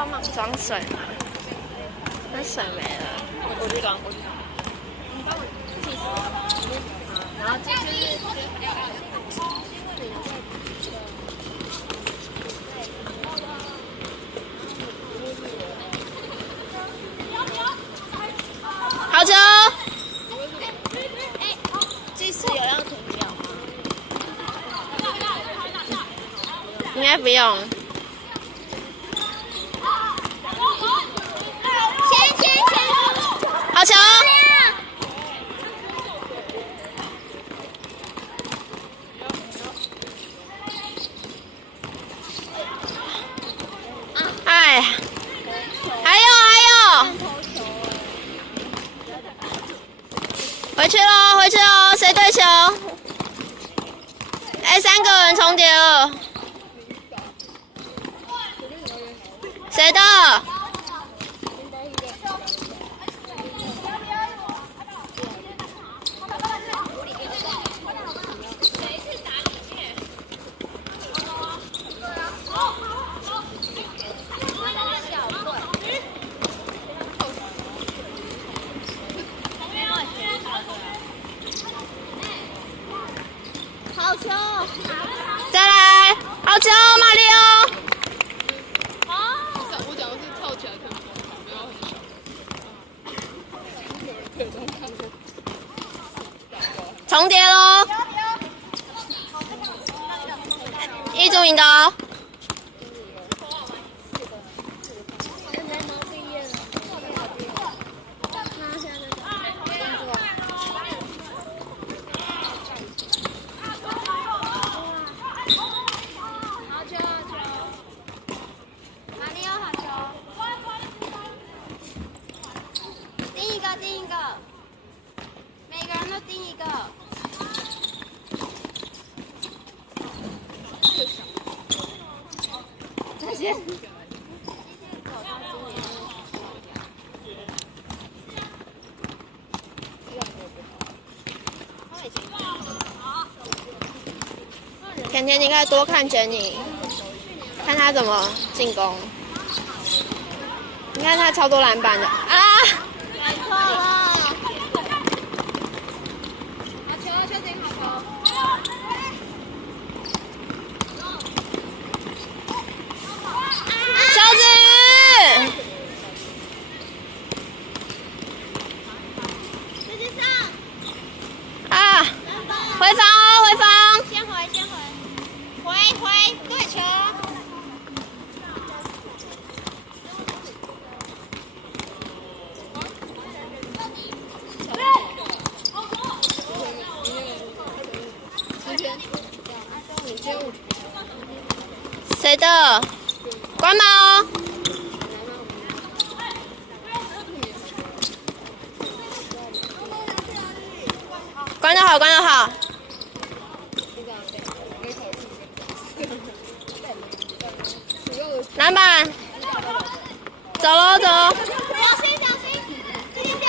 帮忙装水吗？那水没了，我去装，我去装。你帮我计时。然后这就是好球！计时有要停表吗？应该不用。好球！哎，还有，回去喽，谁对球？哎，3个人重叠了，谁的？好球！再来，好球，马里奥！我讲的是跳起来很疯狂，没有很小。重叠喽！一组赢的哦。盯一个，每个人都盯一个。再见。甜甜，你可以多看Jenny，看他怎么进攻。你看他超多篮板的啊！买错了。好球，确定好球。小子鱼，直接上。啊！回防哦，回防！先回，对球。谁的？关门哦！关得好，关得好。篮板，走喽走喽！小心，自己掉。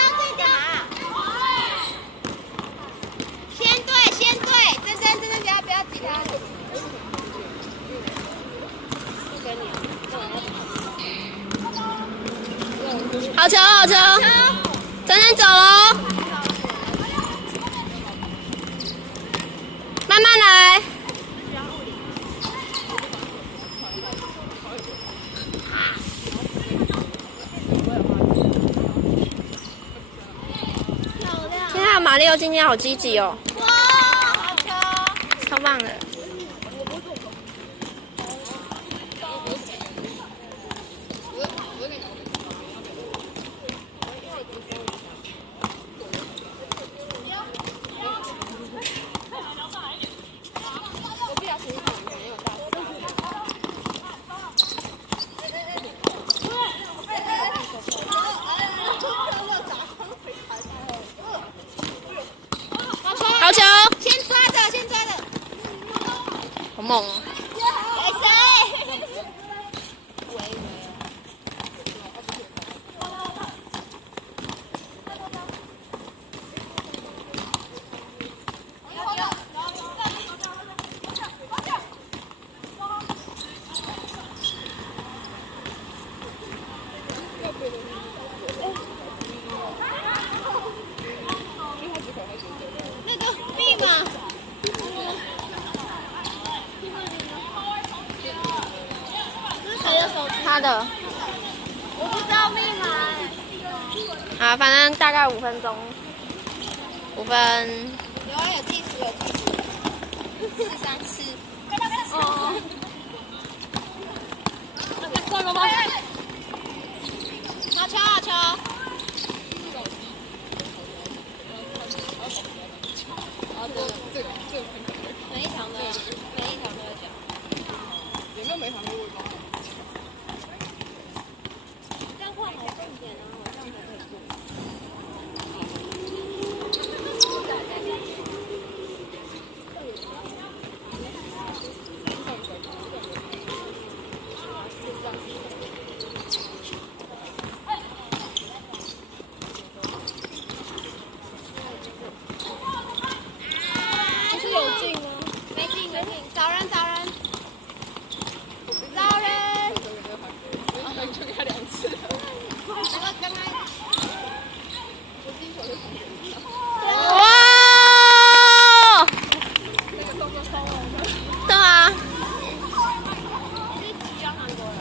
先对，真不要挤他。好球，真走喽！慢慢来。天啊，马里奥今天好积极哦！哇，好球！超棒的。好球！先抓着。好猛哦！谁的手机？他的。我不知道密码。好，反正大概5分钟。5分。有啊，有计时，有计时。434。哦。算了吗？好球，好球！每一场都有讲。有没有每场都会报？这样画好重点啊，我这样才可以做。不是有进吗？没进，找人。就给他2次。那个刚刚。我第一球就传给你。哇！那个动作超猛的。对啊。需要韩国人。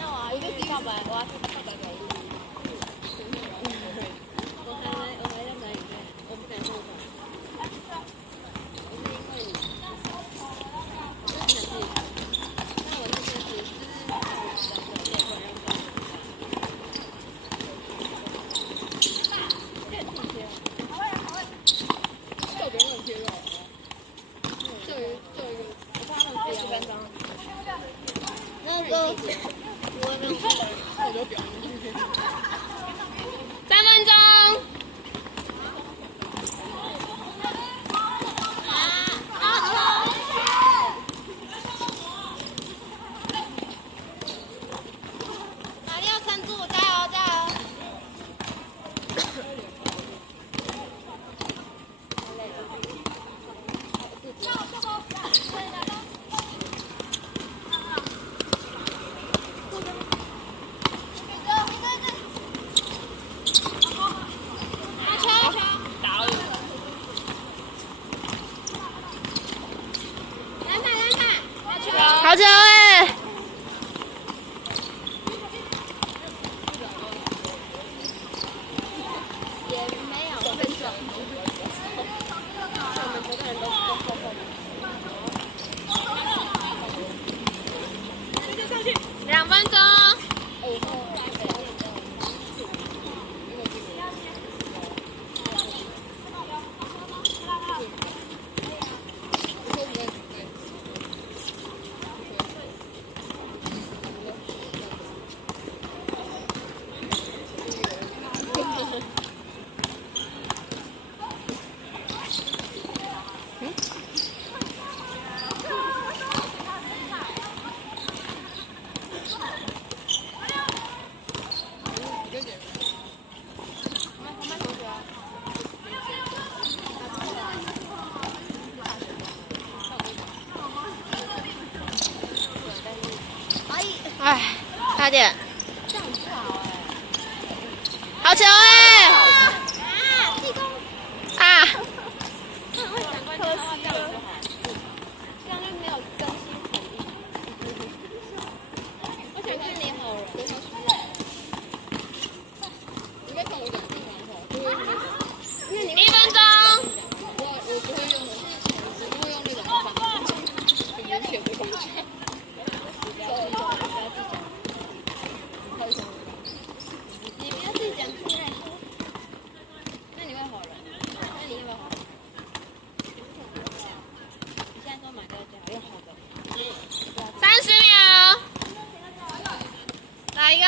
那我要去告白，我要去告白给你。我还在等你，我不敢说。我是因为你。那我那件事就是让我比较有点会让他。就别人贴肉。就一个，我怕他们贴10分钟。那个我没有。我就表演。3分钟。玛丽要撑住，加油加油！打了。好球哎！也没有分手。我们每个人都扣。2分钟。哎，快点！这样不好哎。好球哎！济公。啊！可惜了。这样就没有真心诚意。我想跟你好了。你没看我讲这番话，因为1分钟。我不会用的，我不会用那种方法，很明显的感觉。你不要自己讲出来。那你会吼人？那你要不要吼？你现在说买个最好用吼的。 30秒。来一个。